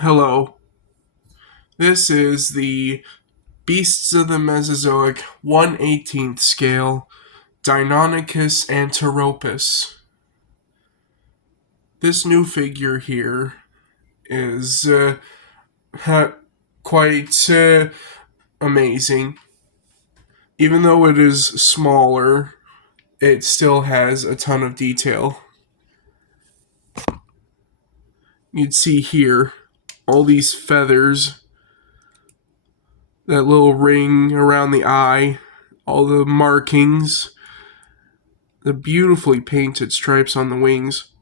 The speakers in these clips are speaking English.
Hello. This is the Beasts of the Mesozoic 1/18th scale, Deinonychus antirrhopus. This new figure here is quite amazing. Even though it is smaller, it still has a ton of detail. You'd see here all these feathers, that little ring around the eye, all the markings, the beautifully painted stripes on the wings.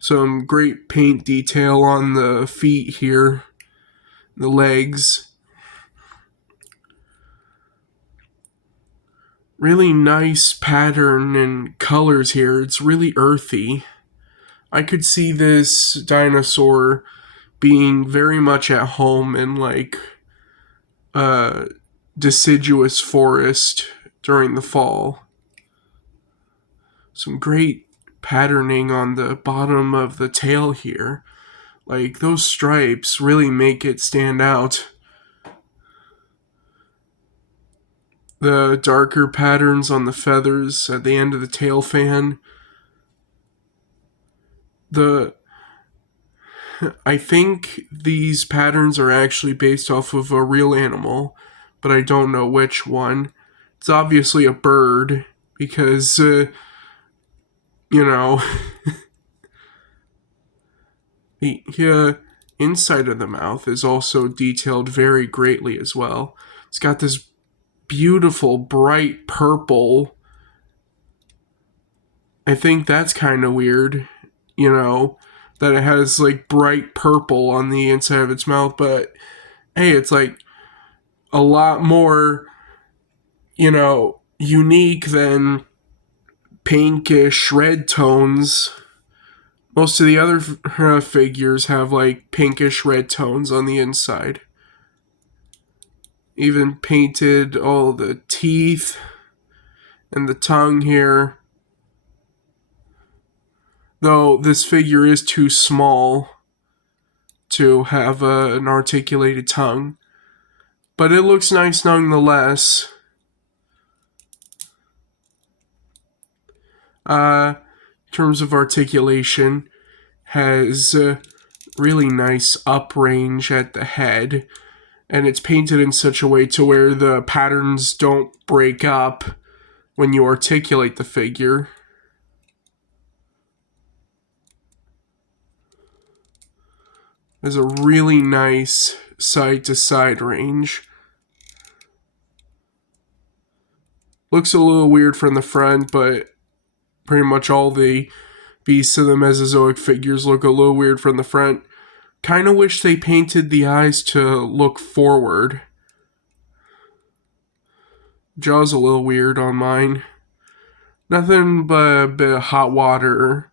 Some great paint detail on the feet here, the legs. Really nice pattern and colors here. It's really earthy. I could see this dinosaur being very much at home in a deciduous forest during the fall. Some great patterning on the bottom of the tail here. Like, those stripes really make it stand out. The darker patterns on the feathers at the end of the tail fan. I think these patterns are actually based off of a real animal, but I don't know which one. It's obviously a bird because, you know, the inside of the mouth is also detailed very greatly as well. It's got this beautiful bright purple. I think that's kind of weird, that it has like bright purple on the inside of its mouth, but hey, it's like a lot more, unique than pinkish red tones. Most of the other figures have like pinkish red tones on the inside. Even painted all the teeth and the tongue here. Though this figure is too small to have an articulated tongue. But it looks nice nonetheless. In terms of articulation, has really nice up range at the head, and it's painted in such a way to where the patterns don't break up when you articulate the figure. There's a really nice side-to-side range. Looks a little weird from the front, but pretty much all the Beasts of the Mesozoic figures look a little weird from the front. Kind of wish they painted the eyes to look forward. Jaw's a little weird on mine. Nothing but a bit of hot water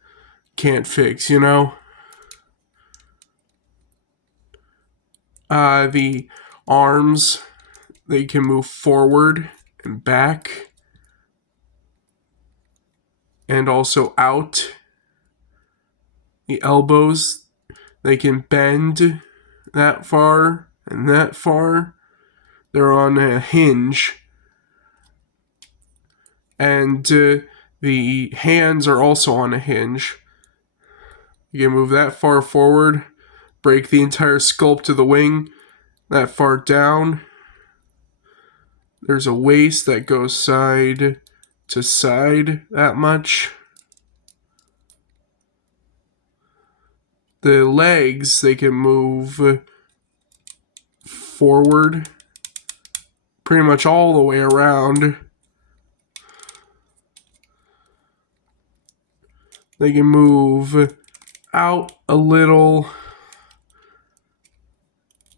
can't fix, The arms, they can move forward and back, and also out. The elbows, they can bend that far and that far. They're on a hinge. And the hands are also on a hinge. You can move that far forward, break the entire sculpt of the wing, that far down. There's a waist that goes side to side that much. The legs, they can move forward pretty much all the way around. They can move out a little.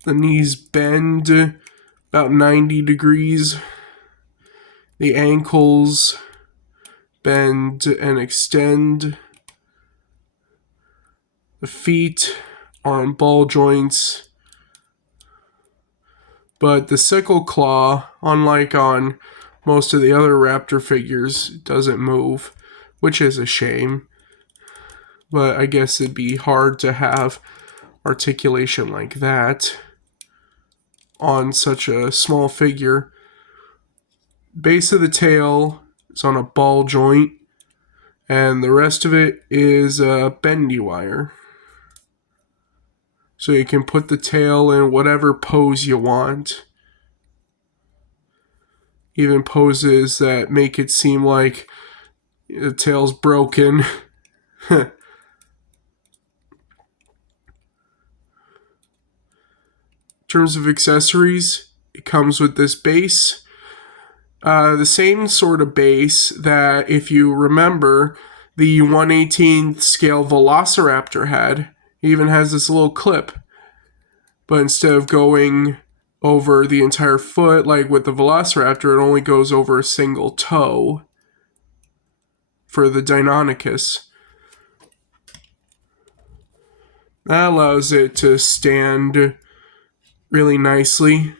The knees bend about 90 degrees. The ankles bend and extend. The feet are on ball joints. But the sickle claw, unlike on most of the other raptor figures, doesn't move, which is a shame. but I guess it'd be hard to have articulation like that on such a small figure. Base of the tail is on a ball joint, and the rest of it is a bendy wire. So you can put the tail in whatever pose you want. Even poses that make it seem like the tail's broken. In terms of accessories, it comes with this base. The same sort of base that, if you remember, the 1/18th scale Velociraptor had. It even has this little clip. But instead of going over the entire foot, like with the Velociraptor, it only goes over a single toe for the Deinonychus. That allows it to stand really nicely.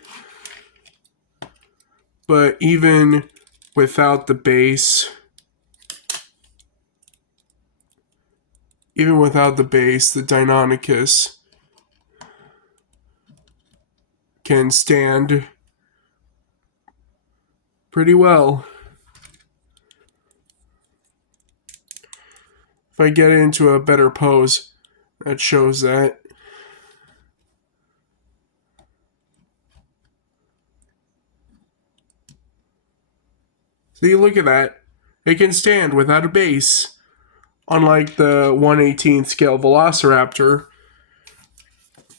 But even without the base, the Deinonychus can stand pretty well. If I get into a better pose, that shows that. See, look at that. It can stand without a base. Unlike the 1/18th scale Velociraptor.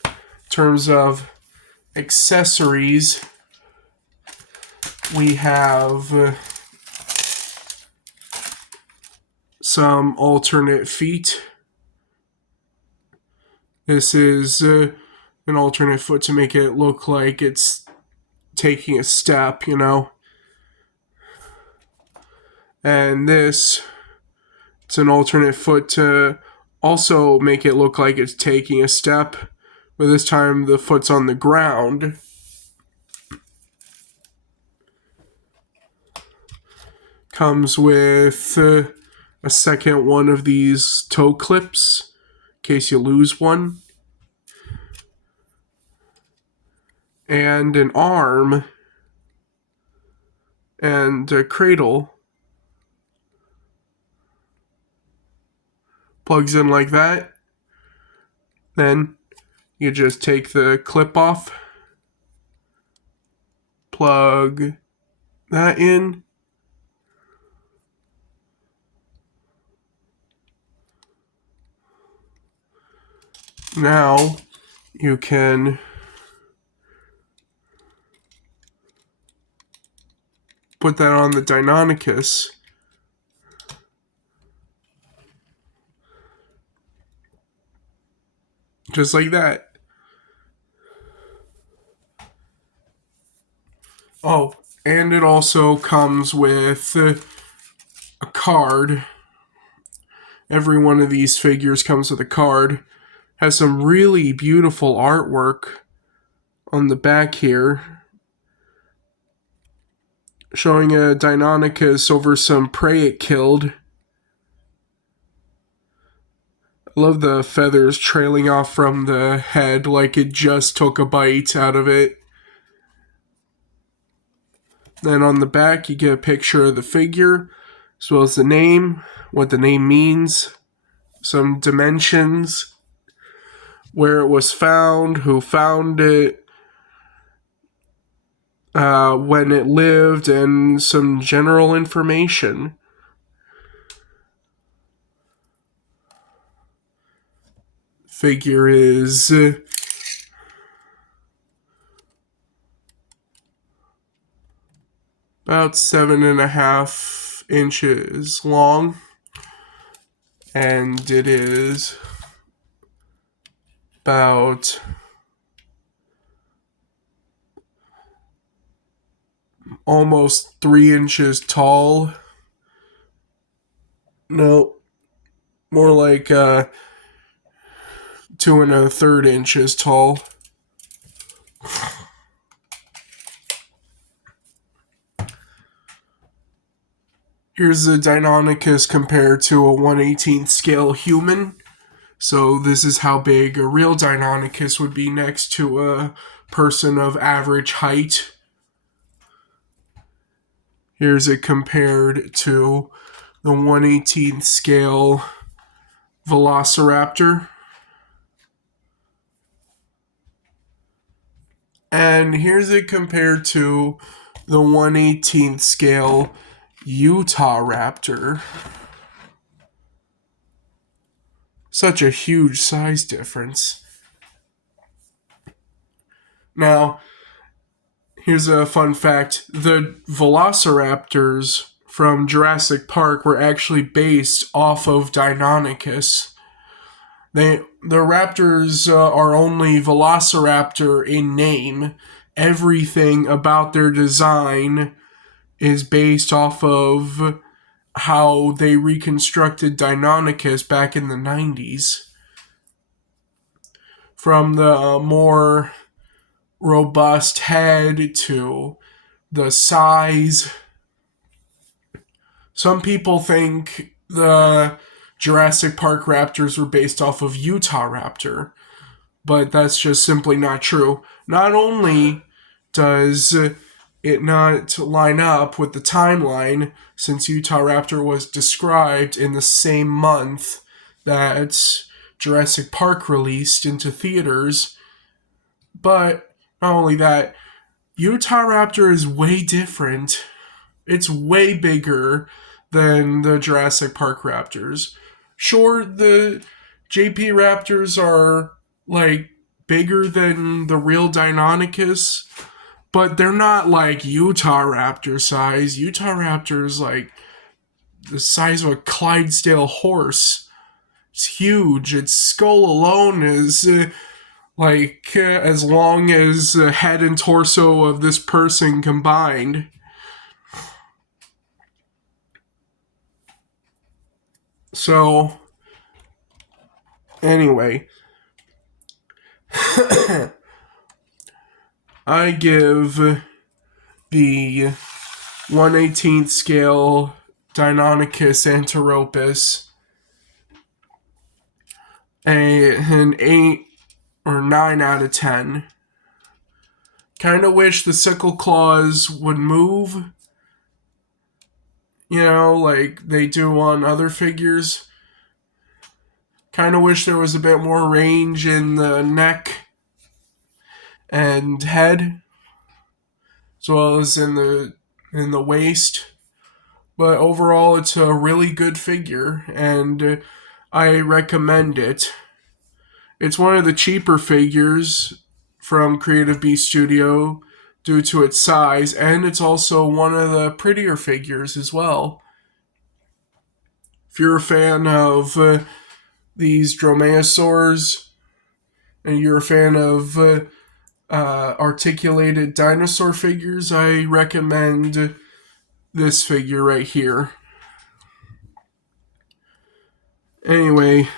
In terms of accessories, we have some alternate feet. This is an alternate foot to make it look like it's taking a step, you know. And this, it's an alternate foot to also make it look like it's taking a step, but this time the foot's on the ground. Comes with a second one of these toe clips in case you lose one. And an arm and a cradle. Plugs in like that. Then you just take the clip off, plug that in, now you can put that on the Deinonychus. Just like that. Oh, and it also comes with a card. Every one of these figures comes with a card. Has some really beautiful artwork on the back here, showing a Deinonychus over some prey it killed. I love the feathers trailing off from the head like it just took a bite out of it. Then on the back you get a picture of the figure, as well as the name, what the name means, some dimensions, where it was found, who found it, when it lived, and some general information. Figure is about 7.5 inches long, and it is about almost 3 inches tall. No, more like 2 1/3 inches tall. Here's the Deinonychus compared to a 1/18th scale human. So this is how big a real Deinonychus would be next to a person of average height. Here's it compared to the 1/18th scale Velociraptor. And here's it compared to the 1/18th scale Utah Raptor. Such a huge size difference. Now, here's a fun fact. The velociraptors from Jurassic Park were actually based off of Deinonychus. The raptors are only velociraptor in name. Everything about their design is based off of how they reconstructed Deinonychus back in the 90s. From the more robust head to the size. Some people think the Jurassic Park raptors were based off of Utah Raptor, but that's just simply not true. Not only does it not line up with the timeline, since Utah Raptor was described in the same month that Jurassic Park released into theaters, but not only that, Utah Raptor is way different. It's way bigger than the Jurassic Park Raptors. Sure, the JP Raptors are like bigger than the real Deinonychus, but they're not like Utah Raptor size. Utah Raptor is like the size of a Clydesdale horse. It's huge. Its skull alone is as long as the head and torso of this person combined. So, anyway, I give the 1/18th scale Deinonychus antirrhopus an 8 or 9 out of 10. Kind of wish the sickle claws would move, like they do on other figures. Kind of wish there was a bit more range in the neck and head, as well as in the waist. But overall, it's a really good figure, and I recommend it. It's one of the cheaper figures from Creative Beast Studio due to its size, and it's also one of the prettier figures as well. If you're a fan of these dromaeosaurs, and you're a fan of articulated dinosaur figures, I recommend this figure right here. Anyway,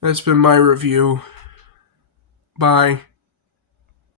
that's been my review. Bye.